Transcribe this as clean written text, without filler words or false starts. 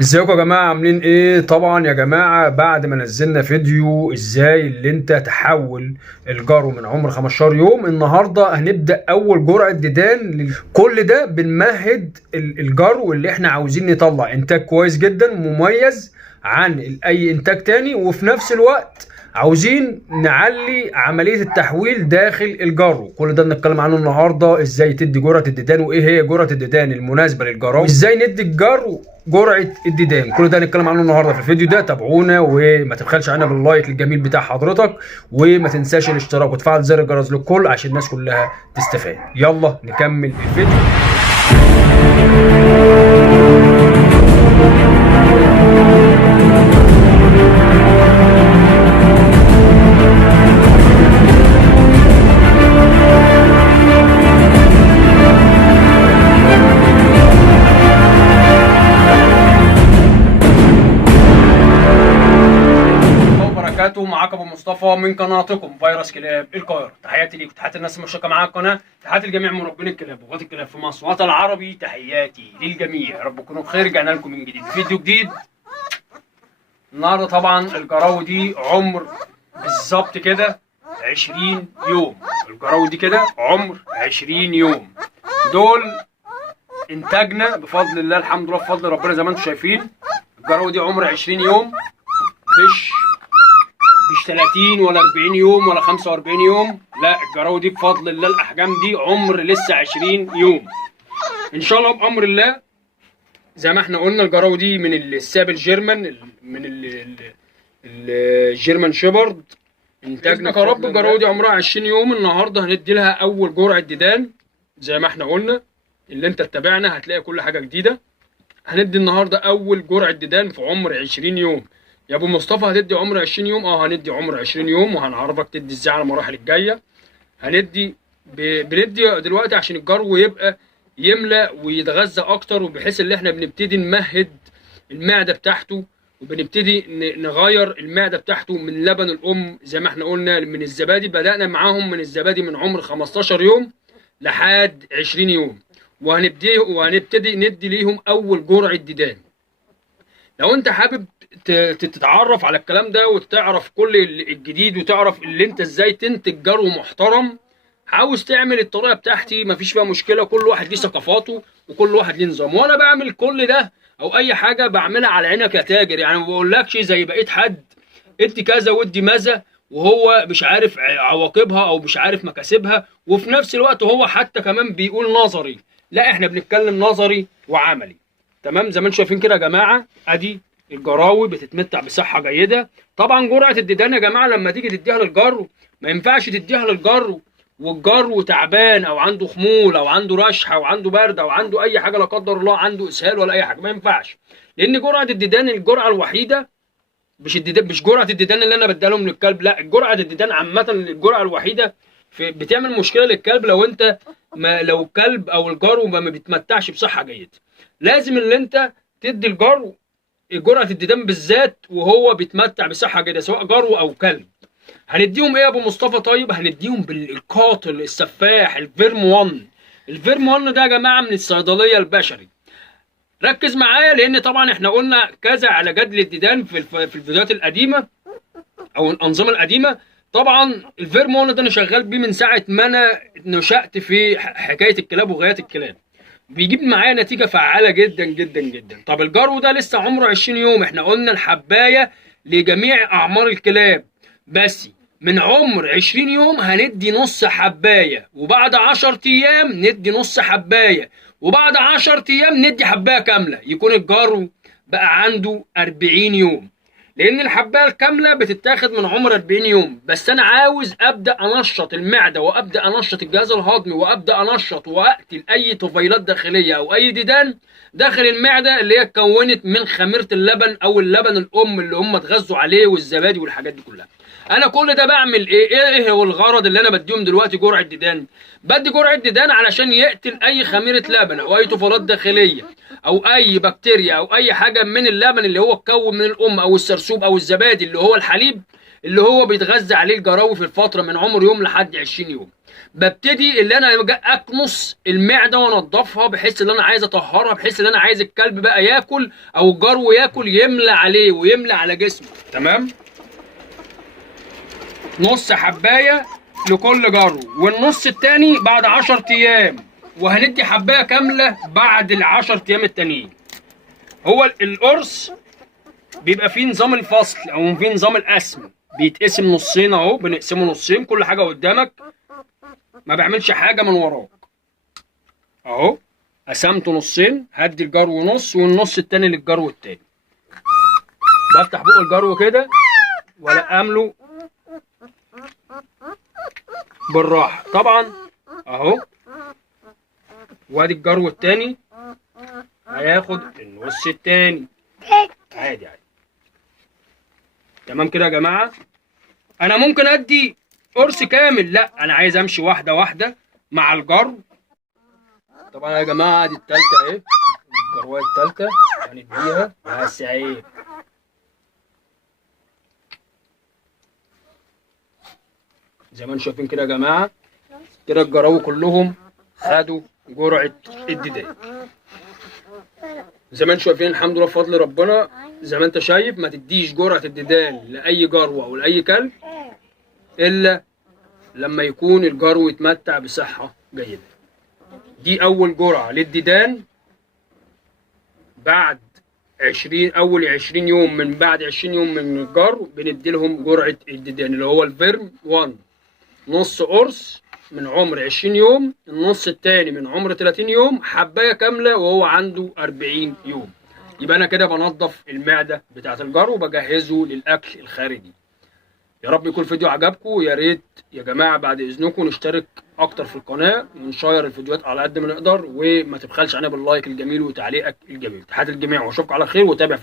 ازيكم يا جماعة عاملين ايه؟ طبعا يا جماعة بعد ما نزلنا فيديو ازاي اللي انت تحول الجرو من عمر 15 يوم، النهاردة هنبدأ اول جرعة ديدان كل ده بنمهد الجرو اللي احنا عاوزين نطلع انتاج كويس جدا مميز عن اي انتاج تاني، وفي نفس الوقت عاوزين نعلي عملية التحويل داخل الجرو. كل ده بنتكلم عنه النهارده، ازاي تدي جرعة الديدان وايه هي جرعة الديدان المناسبة للجرو، وازاي ندي الجرو جرعة الديدان. كل ده هنتكلم عنه النهارده في الفيديو ده. تابعونا وما تبخلش علينا باللايك الجميل بتاع حضرتك، وما تنساش الاشتراك وتفعل زر الجرس للكل عشان الناس كلها تستفاد. يلا نكمل الفيديو. معاك ابو مصطفى من قناتكم فيروس كلاب القاهره. تحياتي ليكم، تحياتي الناس المشتركه معايا القناه، تحياتي لجميع مربين الكلاب وغات الكلاب في مصر والوطن العربي. تحياتي للجميع، رب تكونوا بخير. رجعنا لكم من جديد فيديو جديد النهارده. طبعا الجراوي دي عمر بالظبط كده 20 يوم. الجراوي دي كده عمر 20 يوم. دول انتاجنا بفضل الله، الحمد لله بفضل ربنا. زي ما انتم شايفين الجراوي دي عمر 20 يوم، مش 30 ولا 40 يوم ولا 45 يوم. لا، الجراوي دي بفضل الله الاحجام دي عمر لسه 20 يوم ان شاء الله بامر الله. زي ما احنا قلنا الجراوي دي من الساب الجيرمان، من الجيرمان شيبرد. انتاجنا يا رب. الجراوي دي عمرها 20 يوم. النهارده هندي لها اول جرعه ديدان زي ما احنا قلنا. اللي انت تتابعنا هتلاقي كل حاجه جديده. هندي النهارده اول جرعه ديدان في عمر 20 يوم. يا ابو مصطفى هتدي عمر 20 يوم؟ هندي عمر 20 يوم وهنعرفك تدي ازاي على المراحل الجايه. بندي دلوقتي عشان الجرو يبقى يملى ويتغذى اكتر، وبحيث ان احنا بنبتدي نمهد المعده بتاعته، وبنبتدي نغير المعده بتاعته من لبن الام. زي ما احنا قلنا من الزبادي، بدانا معاهم من الزبادي من عمر 15 يوم لحد 20 يوم، وهنبتدي ندي ليهم اول جرعه ديدان. لو انت حابب تتعرف على الكلام ده وتعرف كل الجديد وتعرف اللي انت ازاي تنتج جرو محترم، عاوز تعمل الطريقه بتاعتي مفيش فيها مشكله. كل واحد ليه ثقافاته وكل واحد ليه نظام، وانا بعمل كل ده او اي حاجه بعملها على عينك يا تاجر. يعني ما بقولكش زي بقيت حد ادي كذا وادي ماذا وهو مش عارف عواقبها او مش عارف مكاسبها، وفي نفس الوقت هو حتى كمان بيقول نظري. لا، احنا بنتكلم نظري وعملي. تمام. زي ما انتم شايفين كده يا جماعه، ادي الجراوي بتتمتع بصحه جيده. طبعا جرعه الديدان يا جماعه لما تيجي تديها للجرو ما ينفعش تديها للجرو والجرو تعبان او عنده خمول او عنده رشحه او عنده برد او عنده اي حاجه لا قدر الله، عنده اسهال ولا اي حاجه. ما ينفعش، لان جرعه الديدان الجرعه الوحيده، مش جرعه الديدان اللي انا بديها لهم للكلب، لا، جرعه الديدان عامه الجرعه الوحيده بتعمل مشكله للكلب. لو انت لو الكلب او الجرو ما بيتمتعش بصحه جيده، لازم اللي انت تدي الجرو جرعه الديدان بالذات وهو بيتمتع بصحه جيده، سواء جرو او كلب. هنديهم ايه يا ابو مصطفى؟ طيب هنديهم بالقاتل السفاح الفيرم 1. الفيرم 1 ده يا جماعه من الصيدليه البشري. ركز معايا، لان طبعا احنا قلنا كذا علاجات للديدان في الفيديوهات القديمه او الانظمه القديمه. طبعا الفيرم 1 ده انا شغال بيه من ساعه ما انا نشأت في حكايه الكلاب وغايات الكلاب، بيجيب معايا نتيجه فعاله جدا جدا جدا. طب الجرو ده لسه عمره 20 يوم. احنا قلنا الحبايه لجميع اعمار الكلاب، بس من عمر 20 يوم هندي نص حبايه، وبعد 10 ايام ندي نص حبايه، وبعد 10 ايام ندي حبايه كامله. يكون الجرو بقى عنده 40 يوم، لان الحبايه الكامله بتتاخد من عمر 40 يوم. بس انا عاوز ابدا انشط المعده وابدا انشط الجهاز الهضمي وابدا انشط واقتل اي طفيلات داخليه او اي ديدان داخل المعده اللي هي اتكونت من خميره اللبن او اللبن الام اللي هم اتغذوا عليه والزبادي والحاجات دي كلها. انا كل ده بعمل ايه هو الغرض اللي انا بديهم دلوقتي جرعه ديدان؟ بدي جرعه ديدان علشان يقتل اي خميره لبن او اي طفيلات داخليه او اي بكتيريا او اي حاجه من اللبن اللي هو اتكون من الام او السرسوب او الزبادي اللي هو الحليب اللي هو بيتغذى عليه الجراوي في الفتره من عمر يوم لحد 20 يوم. ببتدي اللي انا اكنس المعده وانضفها، بحيث ان انا عايز اطهرها، بحيث ان انا عايز الكلب بقى ياكل او الجرو ياكل يملى عليه ويملى على جسمه. تمام. نص حبايه لكل جرو، والنص التاني بعد 10 ايام، وهندي حبايه كامله بعد ال10 ايام التانيين. هو القرص بيبقى فيه نظام الفصل او فيه نظام القسم، بيتقسم نصين اهو، بنقسمه نصين، كل حاجه قدامك، ما بعملش حاجه من وراك اهو. قسمته نصين، هدي الجرو نص والنص التاني للجرو التاني. بفتح بق الجرو كده والقم له بالراحه طبعا اهو، وادي الجرو التاني هياخد النص التاني عادي عادي. تمام كده يا جماعه. انا ممكن ادي قرص كامل، لا انا عايز امشي واحده واحده مع الجرو. طبعا يا جماعه دي التالتة اهي، الجرويه التالتة هنديها بس اهي. زي ما انتم شايفين كده يا جماعه، كده الجراوي كلهم خدوا جرعه الديدان. زي ما انتم شايفين الحمد لله بفضل ربنا. زي ما انت شايف ما تديش جرعه الديدان لاي جروه او لاي كلب الا لما يكون الجرو يتمتع بصحه جيده. دي اول جرعه للديدان بعد اول 20 يوم، من بعد 20 يوم من الجرو بندي لهم جرعه الديدان اللي هو الفيرم 1، نص قرص من عمر 20 يوم، النص الثاني من عمر 30 يوم، حبايه كامله وهو عنده 40 يوم. يبقى انا كده بنظف المعده بتاعه الجرو وبجهزه للاكل الخارجي. يا رب يكون الفيديو عجبكم. يا ريت يا جماعه بعد اذنكم نشترك اكتر في القناه ونشير الفيديوهات على قد ما نقدر، وما تبخلش علينا باللايك الجميل وتعليقك الجميل. تحياتي للجميع واشوفكم على خير، وتابع